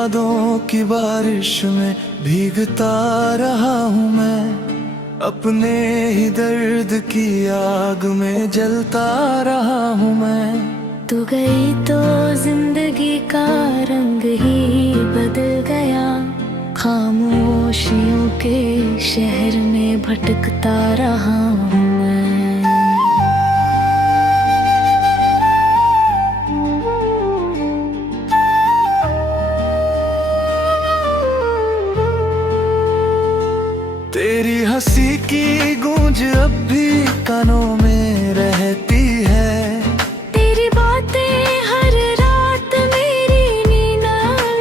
यादों की बारिश में भीगता रहा हूँ मैं, अपने ही दर्द की आग में जलता रहा हूँ मैं। तू गई तो जिंदगी का रंग ही बदल गया, खामोशियों के शहर में भटकता रहा हूँ मैं। तेरी हंसी की गूंज अब भी कानों में रहती है, तेरी बातें हर रात मेरी नींद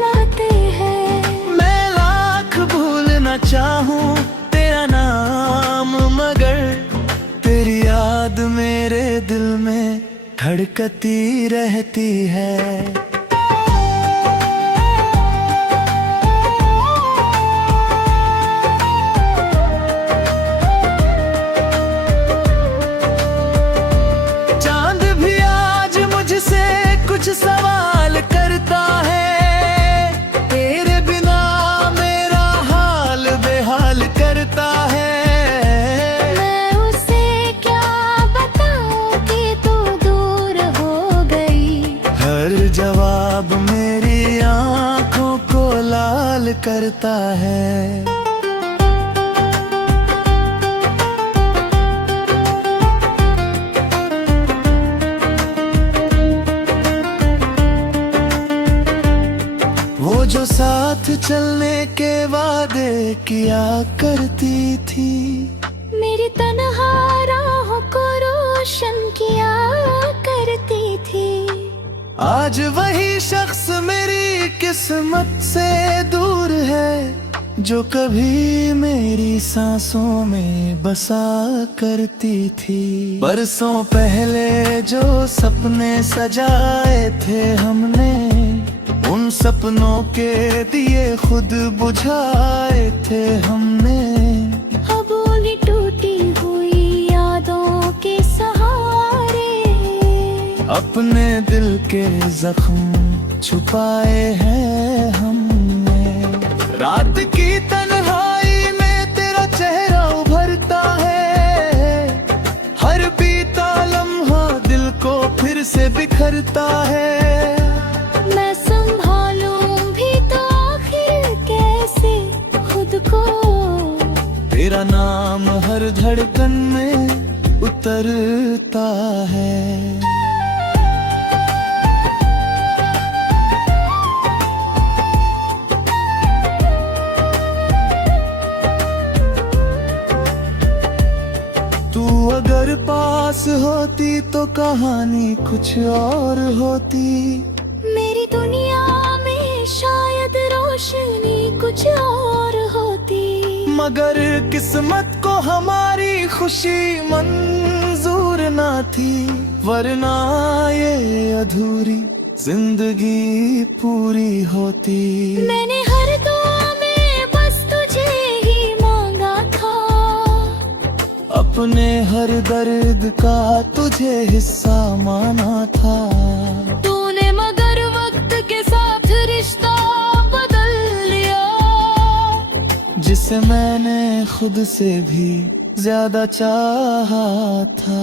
लाते हैं। मैं लाख भूलना चाहूँ तेरा नाम, मगर तेरी याद मेरे दिल में धड़कती रहती है। कुछ सवाल करता है, तेरे बिना मेरा हाल बेहाल करता है। मैं उसे क्या बताऊं कि तू दूर हो गई, हर जवाब मेरी आंखों को लाल करता है। वो जो साथ चलने के वादे किया करती थी, मेरी तन्हा राहों को रोशन किया करती थी। आज वही शख्स मेरी किस्मत से दूर है, जो कभी मेरी सांसों में बसा करती थी। बरसों पहले जो सपने सजाए थे हमने, उन सपनों के दिए खुद बुझाए थे हमने। अब उन्हीं टूटी हुई यादों के सहारे अपने दिल के जख्म छुपाए हैं हमने। रात की तन्हाई में तेरा चेहरा उभरता है, हर बीता लम्हा दिल को फिर से बिखरता है। मैं संभालूं भी तो आखिर कैसे खुद को, तेरा नाम हर धड़कन में उतरता है। तू अगर पास होती तो कहानी कुछ और होती, मेरी दुनिया में शायद रोशनी कुछ और होती। मगर किस्मत को हमारी खुशी मंजूर ना थी, वरना ये अधूरी जिंदगी पूरी होती। मैंने हर दुआ में बस तुझे ही मांगा था, अपने हर दर्द का तुझे हिस्सा माना था। तूने मगर वक्त के साथ रिश्ता बदल लिया, जिसे मैंने खुद से भी ज्यादा चाहा था।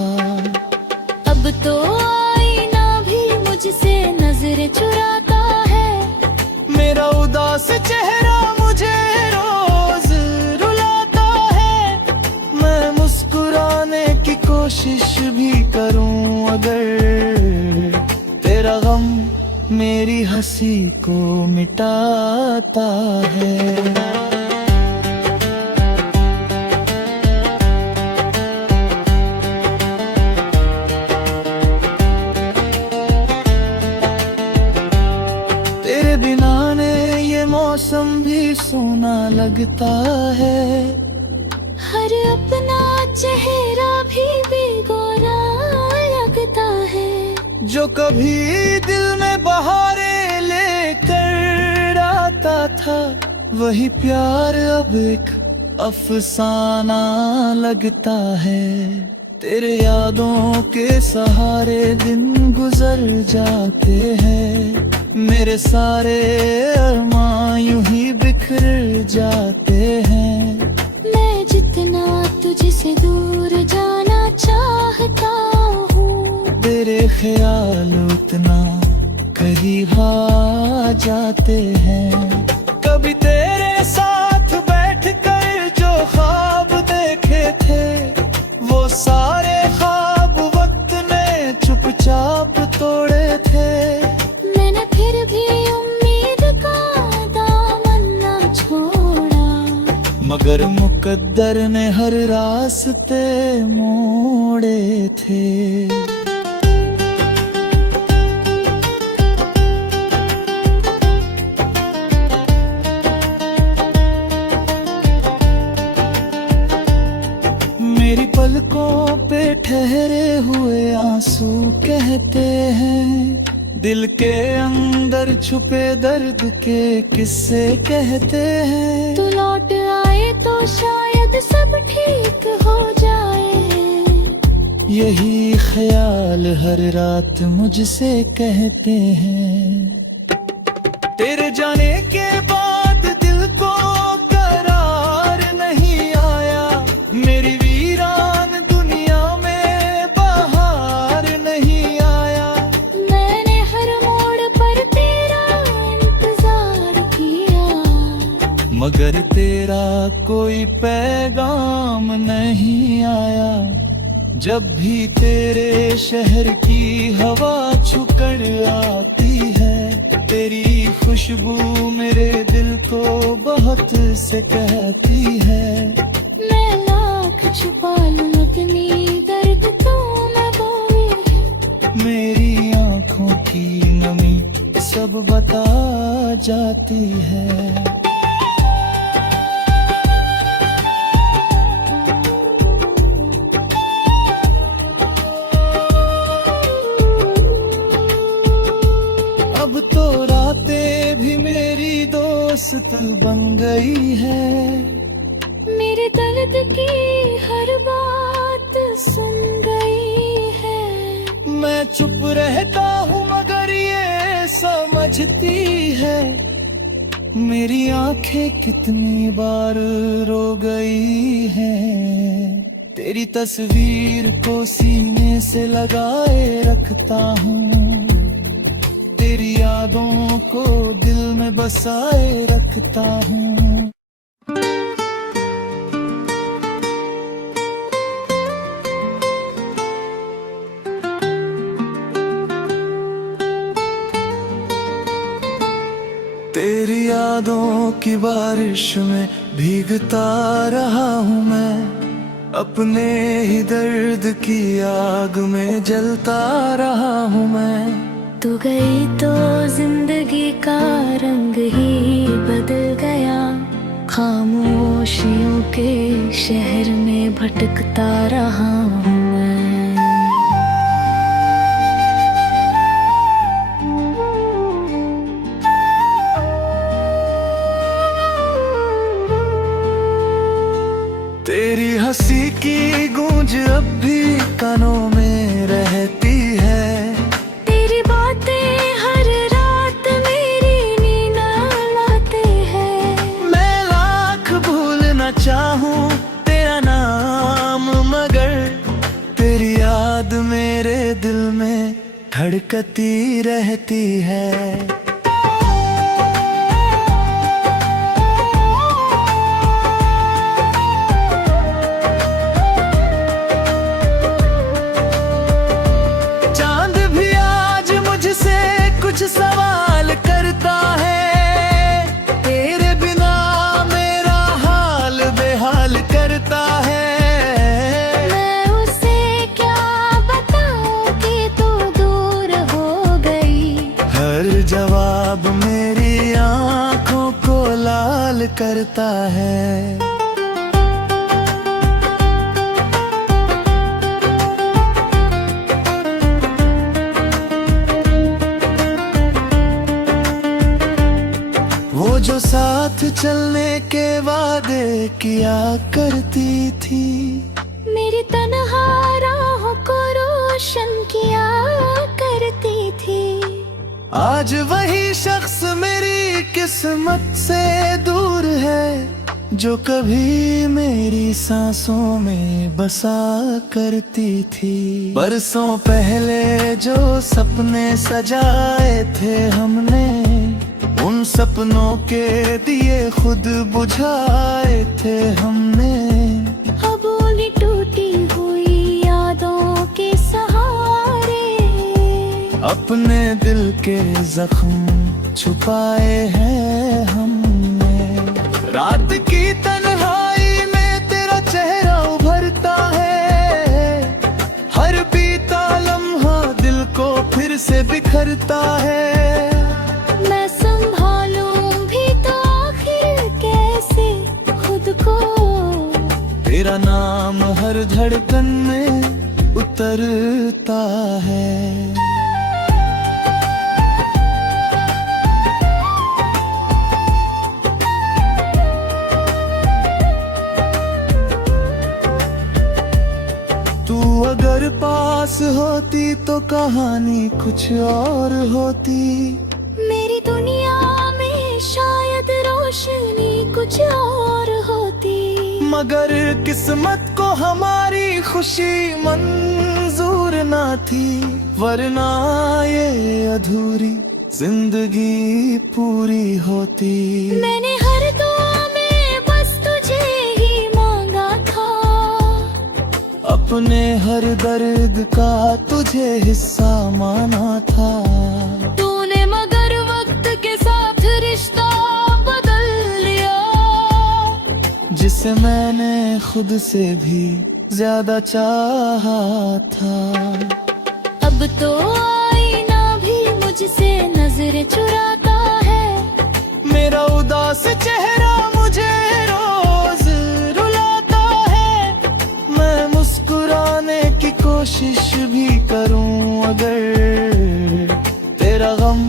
अब तो आईना भी मुझसे नजर चुराता है, मेरा उदास चेहरा मुझे रोज रुलाता है। मैं मुस्कुराने की कोशिश भी करूं अगर, तेरा गम मेरी हंसी को मिटाता है। मौसम भी सोना लगता है, हर अपना चेहरा भी बेगोरा लगता है। जो कभी दिल में बहारें लेकर आता था, वही प्यार अब एक अफसाना लगता है। तेरे यादों के सहारे दिन गुजर जाते हैं, मेरे सारे अरमां यूं ही बिखर जाते हैं। मैं जितना तुझसे दूर जाना चाहता हूँ, तेरे ख्याल उतना करीब आ जाते हैं। कभी तेरे साथ बैठकर जो ख्वाब देखे थे, वो सारे ख्वाब वक्त ने चुपचाप तोड़े थे। मैंने फिर भी उम्मीद का दामन न छोड़ा, मगर मुकद्दर ने हर रास्ते मोड़े थे। मेरी पलकों पे ठहरे हुए आंसू कहते हैं, दिल के अंदर छुपे दर्द के किस्से कहते हैं। तू लौट आए तो शायद सब ठीक हो जाए, यही ख्याल हर रात मुझसे कहते हैं। तेरे जाने के बाद दिल को करार नहीं आया, मेरी वीरान दुनिया में बहार नहीं आया। मैंने हर मोड़ पर तेरा इंतजार किया, मगर तेरा कोई पैगाम नहीं आया। जब भी तेरे शहर की हवा छुकड़ आती है, तेरी खुशबू मेरे दिल को बहुत से कहती है। मैं लाख छुपा लूं अपनी दर्द तो न बोले, मेरी आंखों की नमी सब बता जाती है। अब तो रातें भी मेरी दोस्त बन गई है। मेरे दर्द की हर बात सुन गई है। मैं चुप रहता हूँ मगर ये समझती है, मेरी आंखें कितनी बार रो गई हैं। तेरी तस्वीर को सीने से लगाए रखता हूँ, तेरी यादों को दिल में बसाए रखता हूँ। तेरी यादों की बारिश में भीगता रहा हूँ मैं, अपने ही दर्द की आग में जलता रहा हूँ मैं। तू गई तो जिंदगी का रंग ही बदल गया, खामोशियों के शहर में भटकता रहा हूँ मैं। तेरी हंसी की गूंज अब भी कानों में रहती है। तेरी बातें हर रात मेरी नींद लाते हैं। मैं लाख भूलना चाहूँ तेरा नाम, मगर तेरी याद मेरे दिल में धड़कती रहती है। कुछ सवाल करता है, तेरे बिना मेरा हाल बेहाल करता है। मैं उसे क्या बताऊं कि तू दूर हो गई, हर जवाब मेरी आंखों को लाल करता है। वो जो साथ चलने के वादे किया करती थी, मेरी तन्हा राहों को रोशन किया करती थी। आज वही शख्स मेरी किस्मत से दूर है, जो कभी मेरी सांसों में बसा करती थी। बरसों पहले जो सपने सजाए थे हमने, उन सपनों के दिए खुद बुझाए थे हमने। अब बोली टूटी हुई यादों के सहारे, अपने दिल के जख्म छुपाए हैं हमने। रात की तन्हाई में तेरा चेहरा उभरता है, हर बीता लम्हा दिल को फिर से बिखरता है। मैं संभालूं भी तो आखिर कैसे खुद को, तेरा नाम हर धड़कन में उतरता है। तू अगर पास होती तो कहानी कुछ और होती। मेरी दुनिया में शायद रोशनी कुछ और होती। मगर किस्मत को हमारी खुशी मंजूर ना थी, वरना ये अधूरी जिंदगी पूरी होती। मैंने हर दुआ में बस तुझे ही मांगा था, अपने हर दर्द का तुझे हिस्सा माना था। तूने मगर वक्त के साथ रिश्ता बदल लिया, जिसे मैंने खुद से भी ज्यादा चाहा था। अब तो आईना भी मुझसे नजर चुराता है। मेरा उदास चेहरा मुझे रोज रुलाता है। मैं मुस्कुराने की कोशिश भी करूं अगर, तेरा गम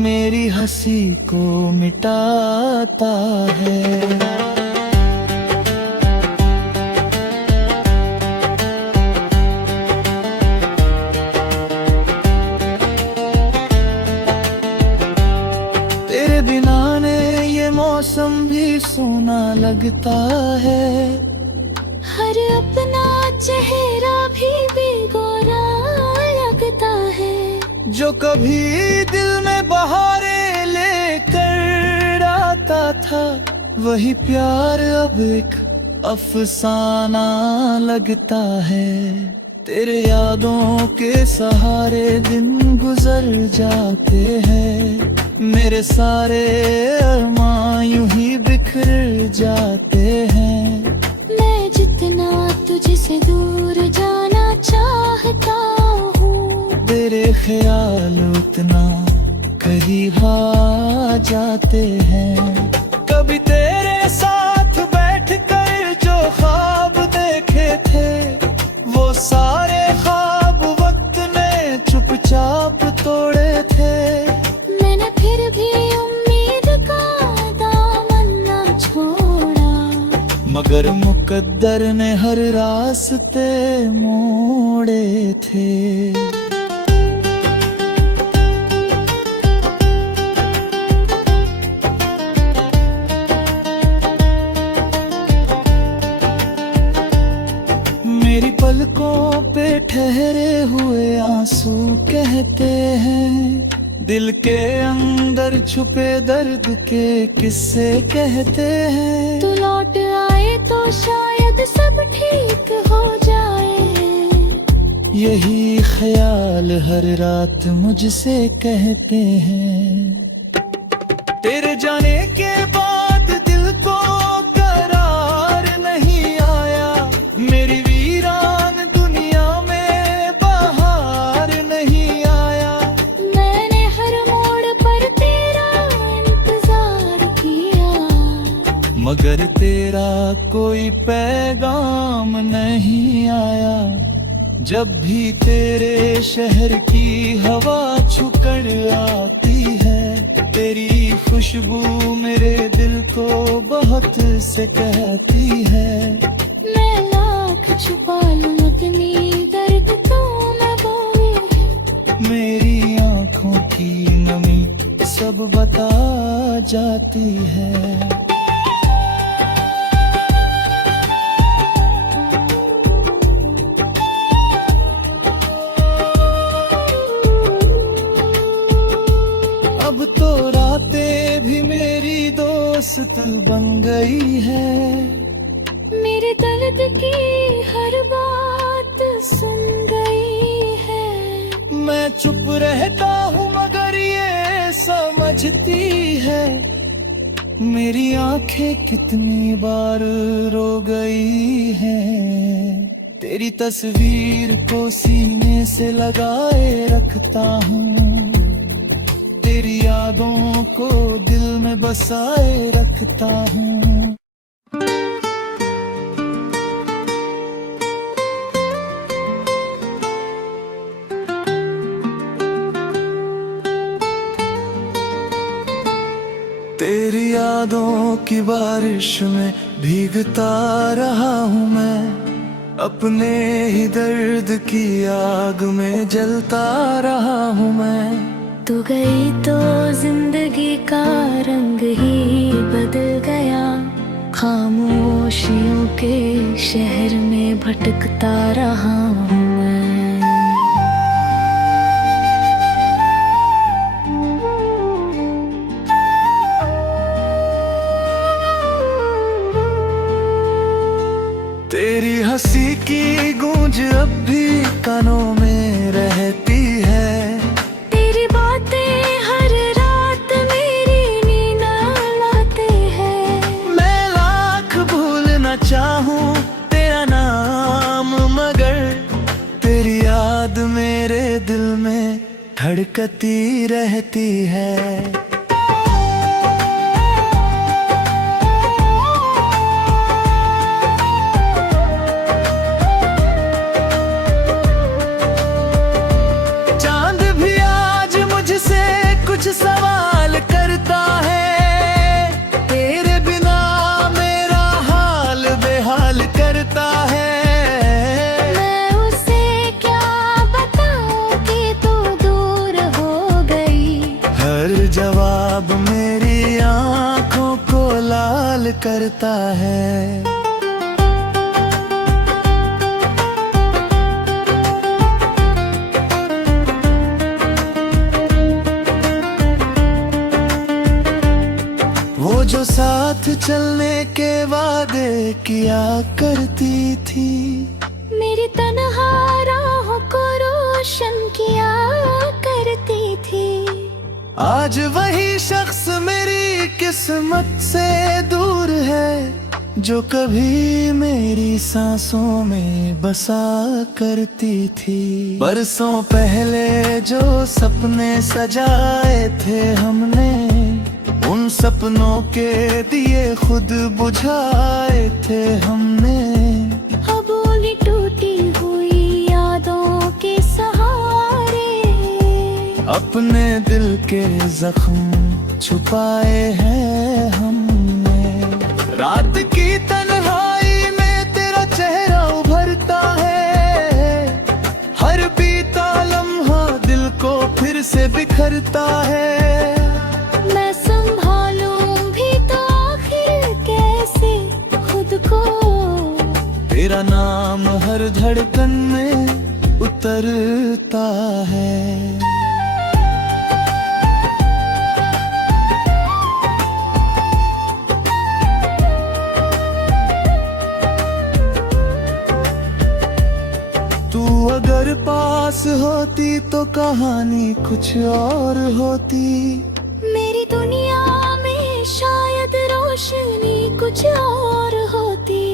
मेरी हंसी को मिटाता है। मौसम भी सोना लगता है, हर अपना चेहरा भी बेगोरा लगता है। जो कभी दिल में बहारें लेकर आता था, वही प्यार अब एक अफसाना लगता है। तेरे यादों के सहारे दिन गुजर जाते हैं, मेरे सारे अरमां यूं ही बिखर जाते हैं। मैं जितना तुझसे दूर जाना चाहता हूँ, तेरे ख्याल उतना करीब आ जाते हैं। कभी तेरे साथ बैठकर जो ख्वाब देखे थे, वो सारे ख्वाब वक्त ने चुपचाप तोड़े थे। मैंने फिर भी उम्मीद का दामन न छोड़ा, मगर मुकद्दर ने हर रास्ते मोड़े थे। मेरी पलकों पे ठहरे हुए आंसू कहते हैं, दिल के अंदर छुपे दर्द के किस्से कहते हैं। तू लौट आए तो शायद सब ठीक हो जाए, यही ख्याल हर रात मुझसे कहते हैं। तेरे जाने के बाद दिल को करार नहीं आया, मेरी वीरान दुनिया में बाहर नहीं आया। मैंने हर मोड़ पर तेरा इंतजार किया, मगर तेरा कोई पैगाम नहीं आया। जब भी तेरे शहर की हवा छुकड़ आती है, तेरी खुशबू मेरे दिल को बहुत से कहती है। मैं लाख छुपा लूं अपनी दर्द तो न बोल, मेरी आँखों की जाती है। अब तो रातें भी मेरी दोस्त बन गई है। मेरे दर्द की हर बात सुन गई है। मैं चुप रहता हूँ मगर ये समझती है। मेरी आंखें कितनी बार रो गई हैं। तेरी तस्वीर को सीने से लगाए रखता हूँ। तेरी यादों को दिल में बसाए रखता हूँ। तेरी यादों की बारिश में भीगता रहा हूँ मैं। अपने ही दर्द की आग में जलता रहा हूँ मैं। तू गई तो जिंदगी का रंग ही बदल गया। खामोशियों के शहर में भटकता रहा हूँ मैं। तेरी हंसी की गूंज अब भी कानों में रहती है। तेरी बातें हर रात मेरी नींद लाते हैं। मैं लाख भूलना चाहूँ तेरा नाम मगर तेरी याद मेरे दिल में धड़कती रहती है। कुछ सवाल करता है। तेरे बिना मेरा हाल बेहाल करता है। मैं उसे क्या बताऊं कि तू दूर हो गई। हर जवाब मेरी आंखों को लाल करता है। वो जो साथ चलने के वादे किया करती थी। मेरी तन्हा राहों को रोशन किया करती थी। आज वही शख्स मेरी किस्मत से दूर है। जो कभी मेरी सांसों में बसा करती थी। बरसों पहले जो सपने सजाए थे हमने। उन सपनों के दिए खुद बुझाए थे हमने। अब उन्हीं टूटी हुई यादों के सहारे अपने दिल के जख्म छुपाए हैं हमने। रात की तन्हाई में तेरा चेहरा उभरता है। हर बीता लम्हा दिल को फिर से बिखरता है। मैं संभालूं भी तो आखिर कैसे खुद को। तेरा नाम हर धड़कन में उतरता है। तू अगर पास होती तो कहानी कुछ और होती। मेरी दुनिया में शायद रोशनी कुछ और होती।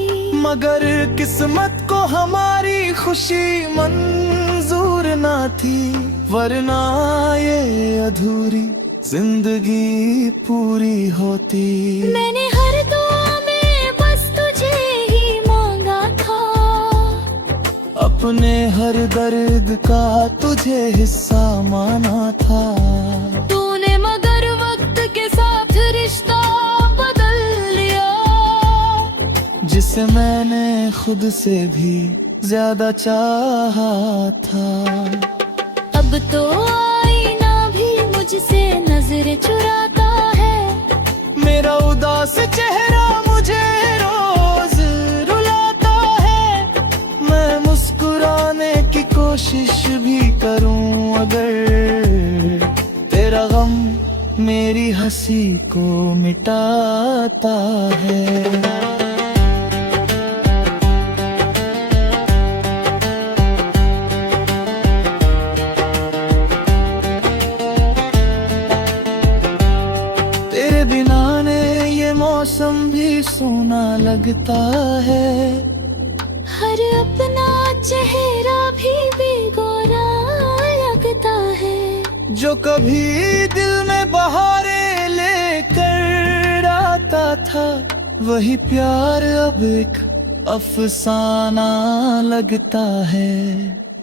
मगर किस्मत को हमारी खुशी मंजूर ना थी। वरना ये अधूरी जिंदगी पूरी होती। मैंने हर दुआ में बस तुझे ही मांगा था। अपने हर दर्द का तुझे हिस्सा माना था। तूने मगर वक्त के साथ रिश्ता बदल लिया। जिसे मैंने खुद से भी ज्यादा चाहा था। अब तो आईना भी मुझसे नजर चुराता है। मेरा उदास चेहरा मुझे रोज रुलाता है। मैं मुस्कुराने की कोशिश भी करूं अगर, तेरा गम मेरी हंसी को मिटाता है। मौसम भी सोना लगता है, हर अपना चेहरा भी बेगोरा लगता है। जो कभी दिल में बहारें लेकर आता था, वही प्यार अब एक अफसाना लगता है।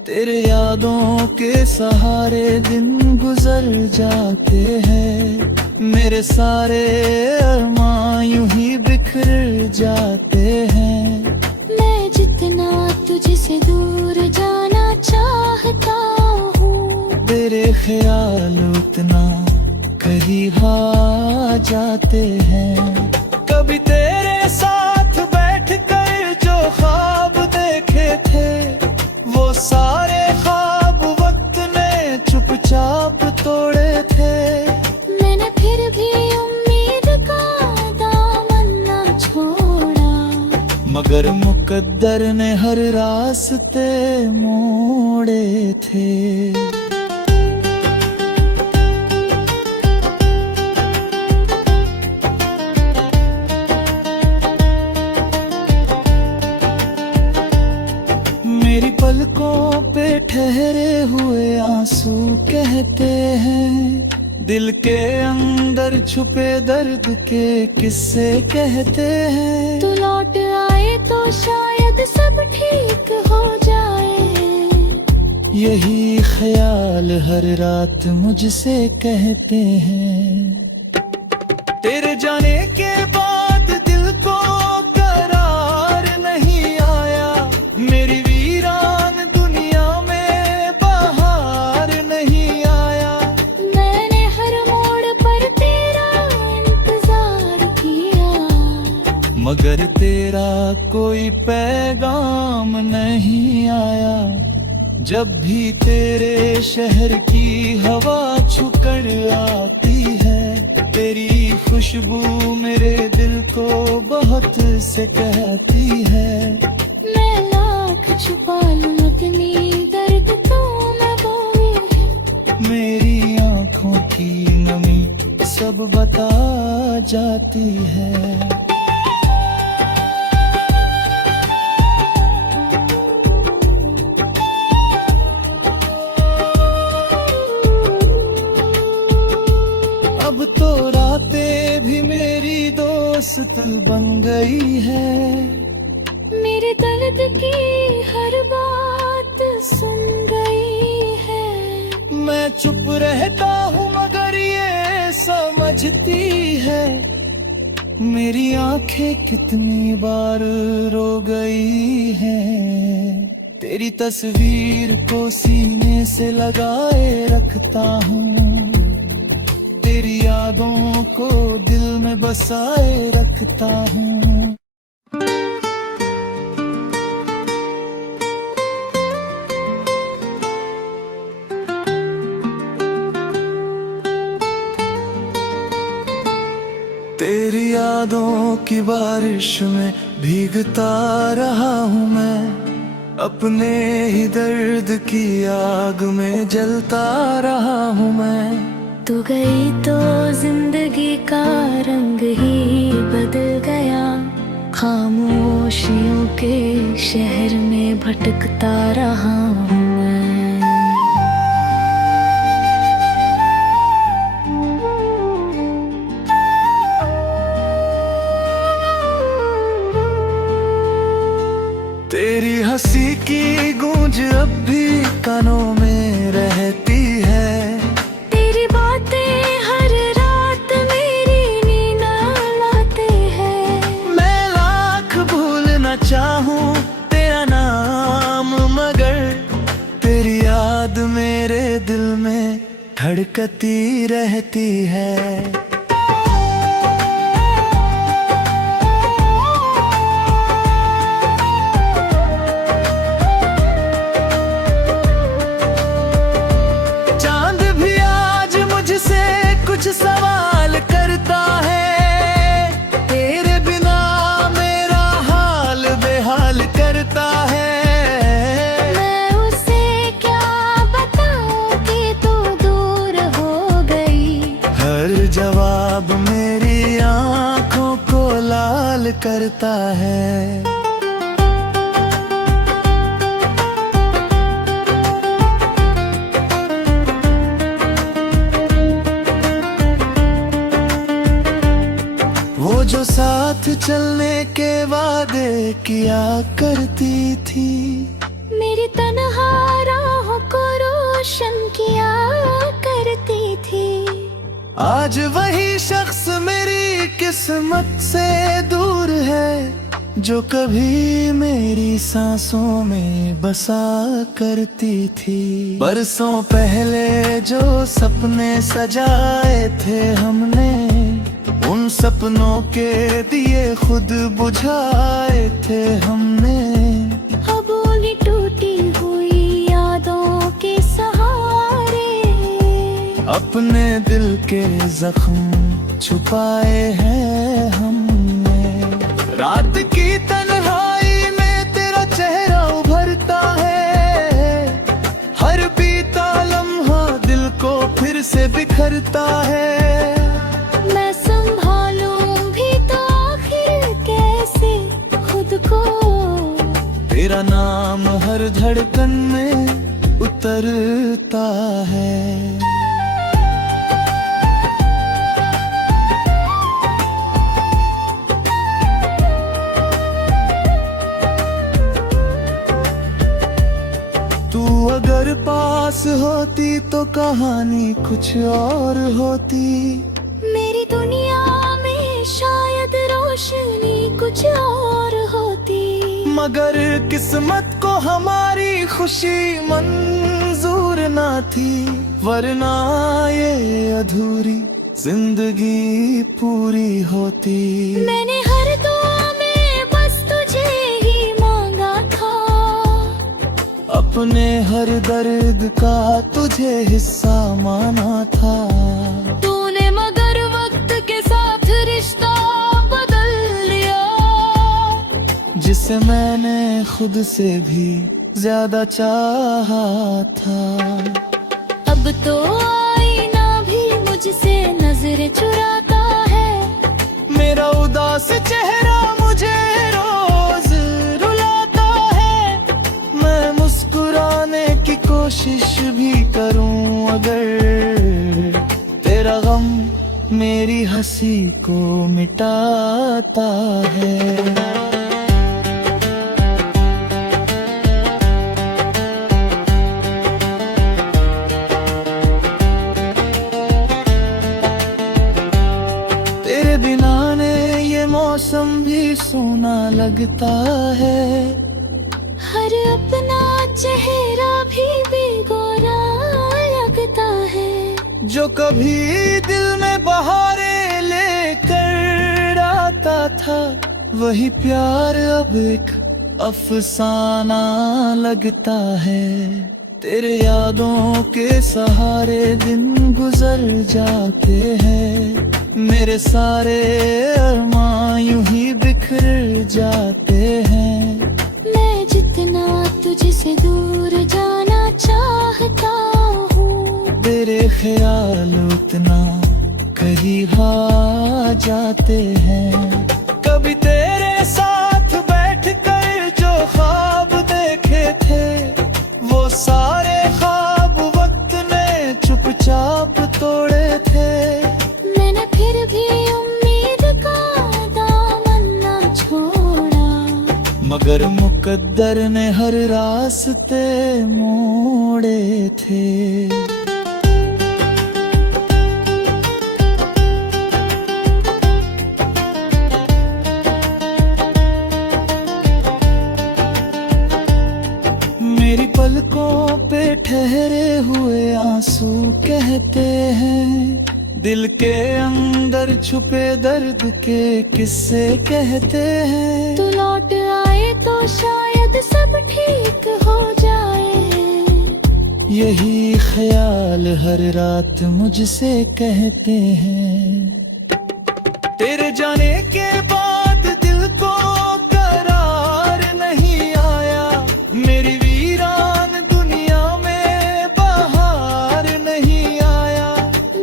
तेरे यादों के सहारे दिन गुजर जाते हैं, मेरे सारे अरमां यूं ही बिखर जाते हैं। मैं जितना तुझसे दूर जाना चाहता हूँ, तेरे ख्याल उतना करीब आ जाते हैं। कभी तेरे साथ बैठकर जो ख्वाब देखे थे, वो सारे ख्वाब वक्त ने चुपचाप तोड़े थे। मैंने फिर भी उम्मीद का दामन न छोड़ा, मगर मुकद्दर ने हर रास्ते मोड़े थे। मेरी पलकों पे ठहरे हुए आंसू कहते हैं, दिल के अंदर छुपे दर्द के किस्से कहते हैं। तू लौट आए तो शायद सब ठीक हो जाए, यही ख्याल हर रात मुझसे कहते हैं। तेरे जाने के बाद दिल को करार नहीं आया, मेरी वीरान दुनिया में बाहर नहीं आया। मैंने हर मोड़ पर तेरा इंतजार किया, मगर तेरा कोई पैगाम नहीं आया। जब भी तेरे शहर की हवा छुकर आती है, तेरी खुशबू मेरे दिल को बहुत से कहती है। मैं लाख छुपा लूं अपनी दर्द तो मैं बोई है, मेरी आँखों की नमी सब बता जाती है। अब तो रातें भी मेरी दोस्त बन गई है, मेरे दर्द की हर बात सुन गई है। मैं चुप रहता हूँ मगर ये समझती है, मेरी आंखें कितनी बार रो गई हैं। तेरी तस्वीर को सीने से लगाए रखता हूँ, तेरी यादों को दिल में बसाए रखता हूँ। तेरी यादों की बारिश में भीगता रहा हूँ मैं, अपने ही दर्द की आग में जलता रहा हूँ मैं। तू गई तो जिंदगी का रंग ही बदल गया, खामोशियों के शहर में भटकता रहा हूँ मैं। तेरी हंसी की गूंज अब भी कानों में रहती है, तेरी बातें हर रात मेरी नींद लाते हैं। मैं लाख भूलना चाहूँ तेरा नाम, मगर तेरी याद मेरे दिल में धड़कती रहती है। करता है। वो जो साथ चलने के वादे किया करती थी, मेरी तन्हा राहों को रोशन किया करती थी। आज वही शख्स मेरी किस्मत से दूर है, जो कभी मेरी सांसों में बसा करती थी। बरसों पहले जो सपने सजाए थे हमने, उन सपनों के दिए खुद बुझाए थे हमने। अब उन्हीं टूटी हुई यादों के सहारे अपने दिल के जख्म छुपाए हैं हमने। रात की तन्हाई में तेरा चेहरा उभरता है, हर बीता लम्हा दिल को फिर से बिखरता है। मैं संभालूं भी तो आखिर कैसे खुद को, तेरा नाम हर धड़कन में उतरता है। तू अगर पास होती तो कहानी कुछ और होती। मेरी दुनिया में शायद रोशनी कुछ और होती। मगर किस्मत को हमारी खुशी मंजूर ना थी, वरना ये अधूरी जिंदगी पूरी होती। मैंने हर दुआ में बस तुझे ही मांगा था, अपने हर दर्द का तुझे हिस्सा माना था। तूने मगर वक्त के साथ रिश्ता बदल लिया, जिसे मैंने खुद से भी ज्यादा चाहा था। अब तो आईना भी मुझसे नजर चुराता है। मेरा उदास चेहरा मुझे रोज रुलाता है। मैं मुस्कुराने की कोशिश भी करूं अगर, तेरा गम मेरी हंसी को मिटाता है। मौसम भी सोना लगता है, हर अपना चेहरा भी बेगोरा लगता है। जो कभी दिल में बहारें लेकर आता था, वही प्यार अब एक अफसाना लगता है। तेरे यादों के सहारे दिन गुजर जाते हैं, मेरे सारे अरमां यूं ही बिखर जाते हैं। मैं जितना तुझसे दूर जाना चाहता हूँ, तेरे ख्याल उतना करीब आ जाते हैं। कभी तेरे साथ बैठकर जो ख्वाब देखे थे, वो सारे ख्वाब वक्त ने चुपचाप तोड़े थे। मैंने फिर भी उम्मीद का दामन न छोड़ा, मगर मुकद्दर ने हर रास्ते मोड़े थे। मेरी पलकों पे ठहरे हुए आंसू कहते हैं, दिल के अंदर छुपे दर्द के किस्से कहते हैं। तू लौट आए तो शायद सब ठीक हो जाए, यही ख्याल हर रात मुझसे कहते हैं। तेरे जाने के बाद दिल को करार नहीं आया, मेरी वीरान दुनिया में बहार नहीं आया।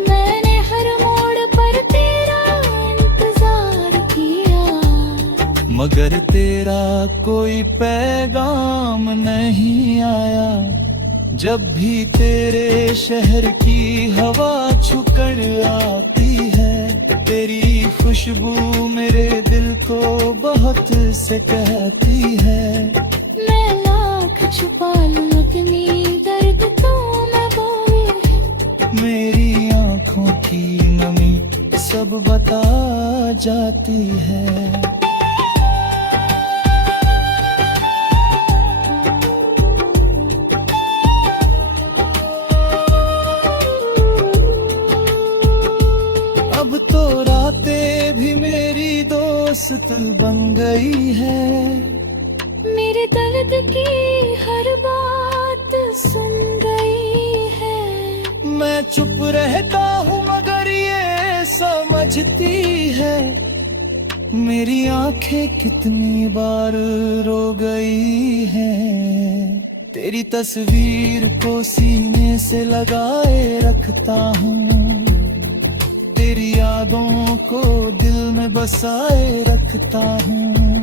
मैंने हर मोड़ पर तेरा इंतजार किया, मगर तेरा कोई पैगाम नहीं आया। जब भी तेरे शहर की हवा छुकर आती है, तेरी खुशबू मेरे दिल को बहुत से कहती है। मैं लाख छुपा लूं अपनी दर्द तो मैं बोलूं, मेरी आँखों की नमी सब बता जाती है। अब तो रातें भी मेरी दोस्त बन गई है। मेरे दर्द की हर बात सुन गई है। मैं चुप रहता हूँ मगर ये समझती है। मेरी आंखें कितनी बार रो गई हैं। तेरी तस्वीर को सीने से लगाए रखता हूँ, तेरी यादों को दिल में बसाए रखता हूँ।